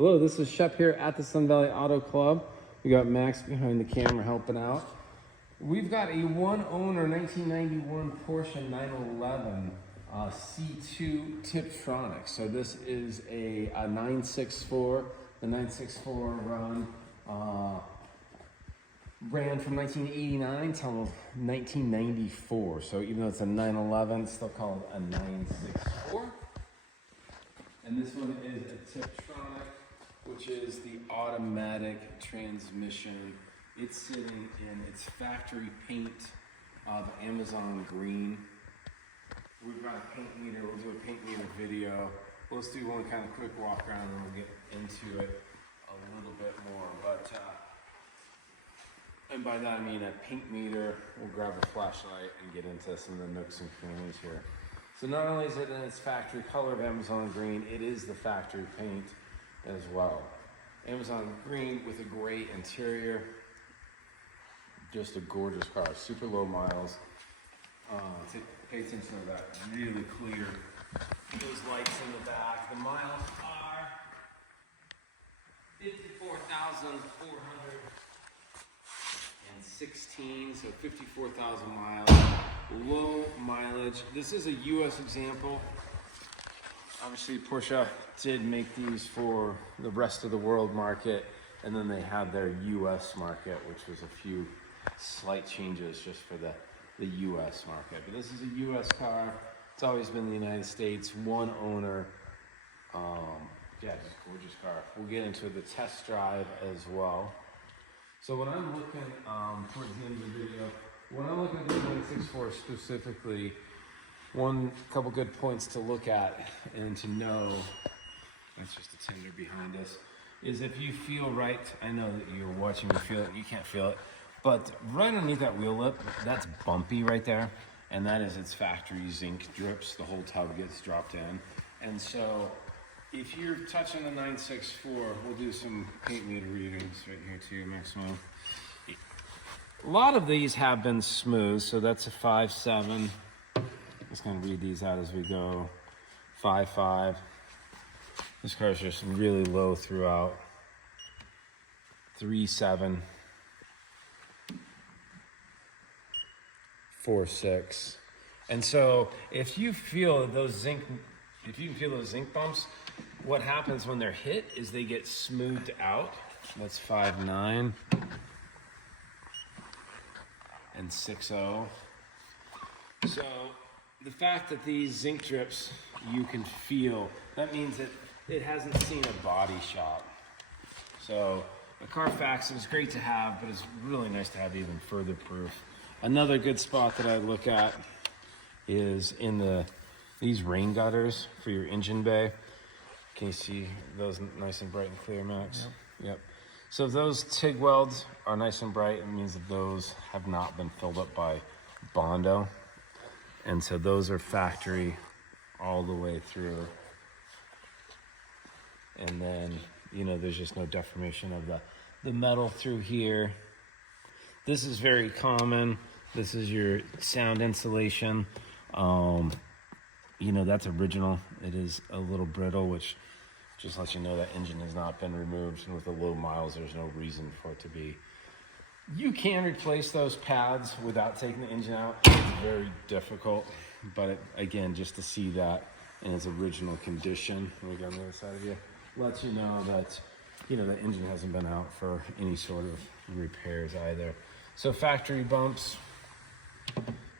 Hello, this is Shep here at the Sun Valley Auto Club. We got Max behind the camera helping out. We've got a one-owner 1991 Porsche 911 C2 Tiptronic. So this is a 964, the 964 run. Ran from 1989 till 1994. So even though it's a 911, it's still called a 964. And this one is a Tiptronic, which is the automatic transmission. It's sitting in its factory paint, the Amazon green. We've got a paint meter. We'll do a paint meter video. Let's do one kind of quick walk around and we'll get into it a little bit more. But and by that I mean a paint meter. We'll grab a flashlight and get into some of the nooks and crannies here. So not only is it in its factory color of Amazon green, it is the factory paint as well. Amazon green with a gray interior. Just a gorgeous car, super low miles. Pay attention to that, really clear. Those lights in the back. The miles are 54,416, so 54,000 miles. Low mileage. This is a US example. Obviously Porsche did make these for the rest of the world market, and then they had their US market, which was a few slight changes just for the US market. But this is a US car. It's always been the United States, one owner. Yeah, just gorgeous car. We'll get into the test drive as well. So when I'm looking towards the end of the video, when I'm looking at the 964 specifically, couple good points to look at and to know, that's just a tender behind us, is if you feel right, I know that you're watching me feel it and you can't feel it, but right underneath that wheel lip, that's bumpy right there, and that is its factory zinc drips. The whole tub gets dropped in. And so if you're touching the 964, we'll do some paint meter readings right here too, maximum. A lot of these have been smooth, so that's a 5.7. Just gonna read these out as we go. 5.5. This car is just really low throughout. 3.7. 4.6. And so if you feel those zinc bumps, what happens when they're hit is they get smoothed out. That's 5.9 and 6.0. So the fact that these zinc drips you can feel, that means that it hasn't seen a body shop. So the Carfax is great to have, but it's really nice to have even further proof. Another good spot that I look at is in these rain gutters for your engine bay. Can you see those nice and bright and clear, Max? Yep. So if those TIG welds are nice and bright, it means that those have not been filled up by Bondo. And so those are factory all the way through. And then, you know, there's just no deformation of the metal through here. This is very common. This is your sound insulation. You know, that's original. It is a little brittle, which just lets you know that engine has not been removed. And with the low miles, there's no reason for it to be. You can replace those pads without taking the engine out. It's very difficult, but again, just to see that in its original condition, we got on the other side of you, lets you know that, you know, the engine hasn't been out for any sort of repairs either. So factory bumps,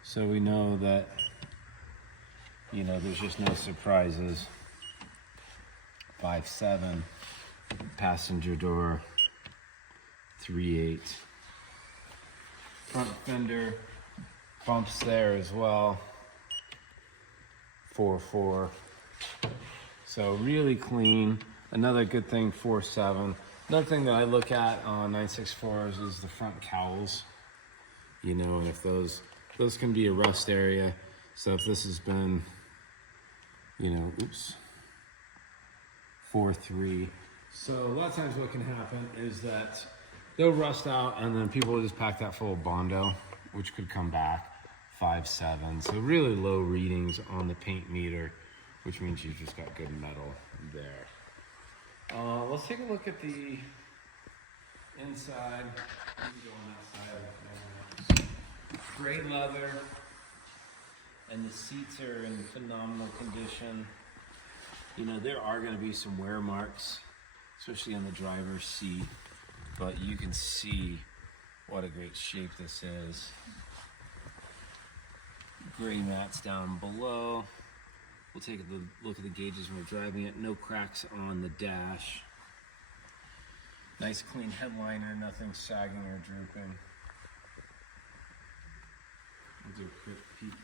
so we know that, you know, there's just no surprises. 5.7, passenger door, 3.8. Front fender, bumps there as well, 4.4. So really clean. Another good thing, 4.7. Another thing that I look at on 964s is the front cowls. You know, and if those can be a rust area. So if this has been, you know, 4.3. So a lot of times what can happen is that they'll rust out and then people will just pack that full of Bondo, which could come back. 5.7. So really low readings on the paint meter, which means you've just got good metal there. Let's take a look at the inside. You can go on that side. Gray leather, and the seats are in phenomenal condition. You know, there are going to be some wear marks, especially on the driver's seat, but you can see what a great shape this is. Gray mats down below. We'll take a look at the gauges when we're driving it. No cracks on the dash. Nice clean headliner, nothing sagging or drooping. We'll do a quick peek.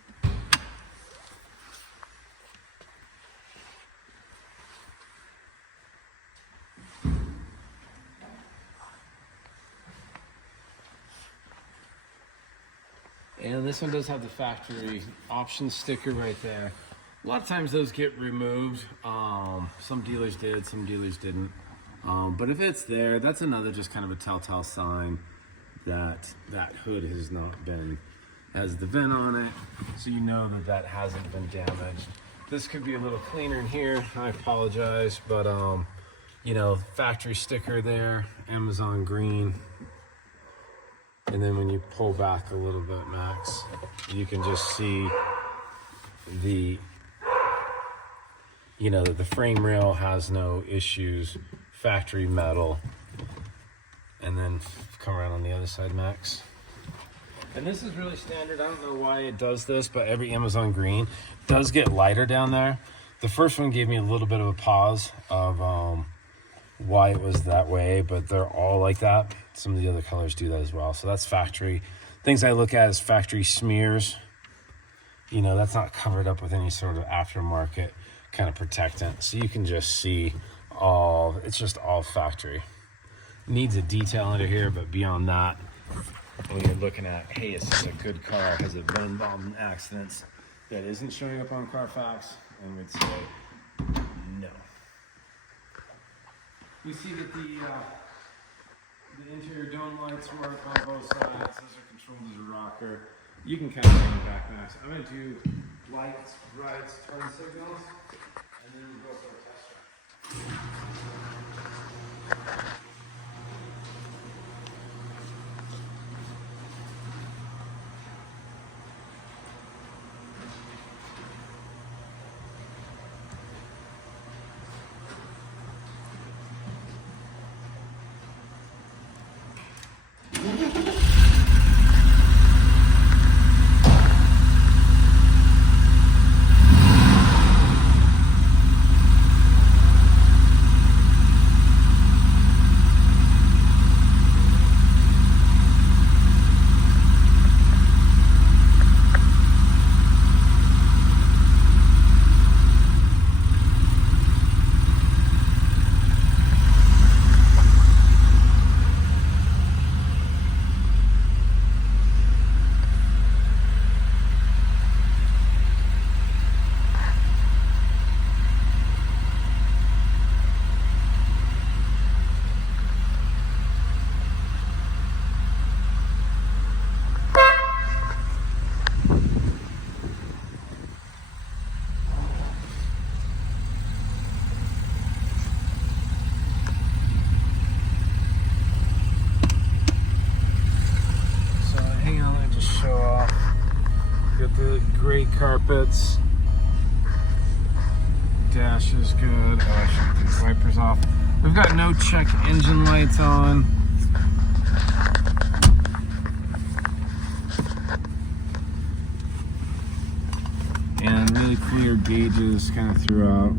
And this one does have the factory option sticker right there. A lot of times those get removed. Some dealers did, some dealers didn't. But if it's there, that's another just kind of a telltale sign that that hood has the vent on it, so you know that that hasn't been damaged. This could be a little cleaner in here. I apologize, but you know, factory sticker there, Amazon green. And then when you pull back a little bit, Max, you can just see the, you know, the frame rail has no issues, factory metal. And then come around on the other side, Max. And this is really standard. I don't know why it does this, but every Amazon green does get lighter down there. The first one gave me a little bit of a pause of why it was that way, but they're all like that. Some of the other colors do that as well. So that's factory. Things I look at is factory smears. You know, that's not covered up with any sort of aftermarket kind of protectant. So you can just see it's just all factory. Needs a detail under here, but beyond that, when you're looking at, hey, is this a good car? Has it been involved in accidents that isn't showing up on Carfax? And we'd say no. We see that the interior dome lights work on both sides. Those are controlled as a rocker. You can kind of bring it back, Max. I'm going to do lights, rides, turn signals, and then we'll go for a test drive. The gray carpets, dash is good. Oh, I should get these wipers off. We've got no check engine lights on. And really clear gauges kind of throughout.